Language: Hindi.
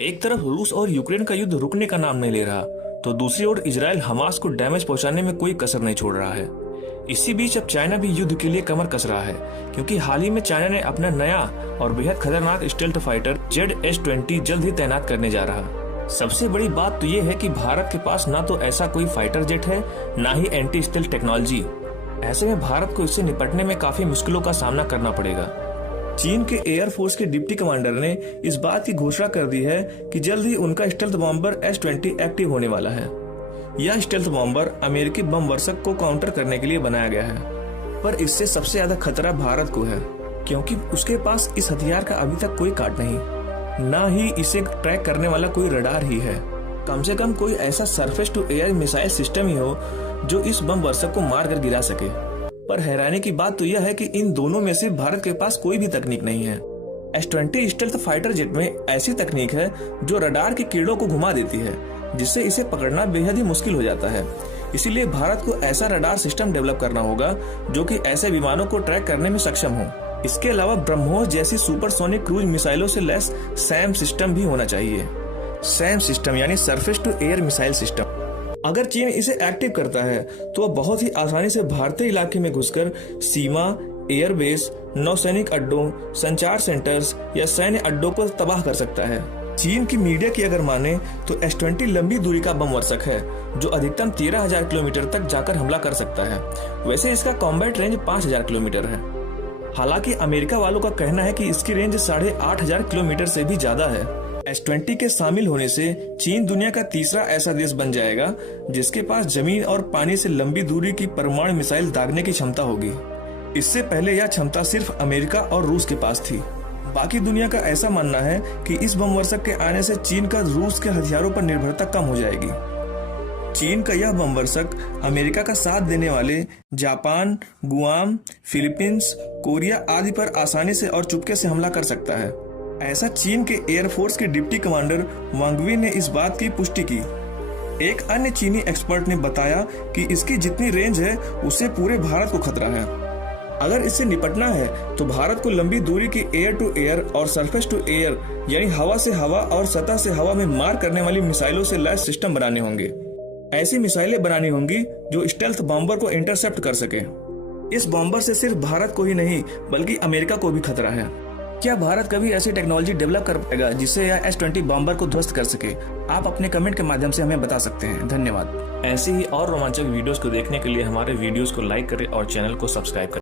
एक तरफ रूस और यूक्रेन का युद्ध रुकने का नाम नहीं ले रहा, तो दूसरी ओर इजराइल हमास को डैमेज पहुंचाने में कोई कसर नहीं छोड़ रहा है। इसी बीच अब चाइना भी युद्ध के लिए कमर कस रहा है, क्योंकि हाल ही में चाइना ने अपना नया और बेहद खतरनाक स्टेल्थ फाइटर ZS-20 जल्द ही तैनात करने जा रहा। सबसे बड़ी बात तो ये है कि भारत के पास ना तो ऐसा कोई फाइटर जेट है, ना ही एंटी स्टेल्थ टेक्नोलॉजी। ऐसे में भारत को इससे निपटने में काफी मुश्किलों का सामना करना पड़ेगा। चीन के एयरफोर्स के डिप्टी कमांडर ने इस बात की घोषणा कर दी है कि जल्द ही उनका स्टेल्थ बॉम्बर S-20 एक्टिव होने वाला है। यह स्टेल्थ बॉम्बर अमेरिकी बम वर्षक को काउंटर करने के लिए बनाया गया है, पर इससे सबसे ज्यादा खतरा भारत को है, क्योंकि उसके पास इस हथियार का अभी तक कोई काट नहीं, ना ही इसे ट्रैक करने वाला कोई रडार ही है। कम से कम कोई ऐसा surface to air missile system ही हो जो इस बम वर्षक को मार कर गिरा सके। पर हैरानी की बात तो यह है कि इन दोनों में से भारत के पास कोई भी तकनीक नहीं है। S-20 स्टेल्थ फाइटर जेट में ऐसी तकनीक है जो रडार की किरणों को घुमा देती है, जिससे इसे पकड़ना बेहद ही मुश्किल हो जाता है। इसीलिए भारत को ऐसा रडार सिस्टम डेवलप करना होगा जो कि ऐसे विमानों को ट्रैक करने में सक्षम हो। इसके अलावा ब्रह्मोस जैसी सुपरसोनिक क्रूज मिसाइलों से लैस सैम सिस्टम भी होना चाहिए। सैम सिस्टम यानी surface to air missile system. अगर चीन इसे एक्टिव करता है तो वह बहुत ही आसानी से भारतीय इलाके में घुसकर सीमा, एयरबेस, नौसैनिक अड्डों, संचार सेंटर्स या सैन्य अड्डों को तबाह कर सकता है। चीन की मीडिया की अगर माने तो S-20 लंबी दूरी का बम वर्षक है जो अधिकतम 13,000 किलोमीटर तक जाकर हमला कर सकता है। वैसे इसका कॉम्बैट रेंज 5,000 किलोमीटर है। हालांकि अमेरिका वालों का कहना है कि इसकी रेंज 8,500 किलोमीटर से भी ज्यादा है। S-20 के शामिल होने से चीन दुनिया का तीसरा ऐसा देश बन जाएगा जिसके पास जमीन और पानी से लंबी दूरी की परमाणु मिसाइल दागने की क्षमता होगी। इससे पहले यह क्षमता सिर्फ अमेरिका और रूस के पास थी। बाकी दुनिया का ऐसा मानना है कि इस बम वर्षक के आने से चीन का रूस के हथियारों पर निर्भरता कम हो जाएगी। चीन का यह बम वर्षक अमेरिका का साथ देने वाले जापान, गुआम, फिलीपींस, कोरिया आदि पर आसानी से और चुपके से हमला कर सकता है। ऐसा चीन के एयरफोर्स के डिप्टी कमांडर वांग वी ने इस बात की पुष्टि की। एक अन्य चीनी एक्सपर्ट ने बताया कि इसकी जितनी रेंज है उससे पूरे भारत को खतरा है। अगर इससे निपटना है तो भारत को लंबी दूरी की एयर टू एयर और सरफेस टू एयर यानी हवा से हवा और सतह से हवा में मार करने वाली मिसाइलों से लैस सिस्टम बनाने होंगे। ऐसी मिसाइलें बनानी होंगी जो स्टेल्थ बॉम्बर को इंटरसेप्ट कर सके। इस बॉम्बर से सिर्फ भारत को ही नहीं बल्कि अमेरिका को भी खतरा है। क्या भारत कभी ऐसी टेक्नोलॉजी डेवलप कर पाएगा जिससे यह S-20 बॉम्बर को ध्वस्त कर सके? आप अपने कमेंट के माध्यम से हमें बता सकते हैं। धन्यवाद। ऐसी ही और रोमांचक वीडियोस को देखने के लिए हमारे वीडियोस को लाइक करें और चैनल को सब्सक्राइब करें।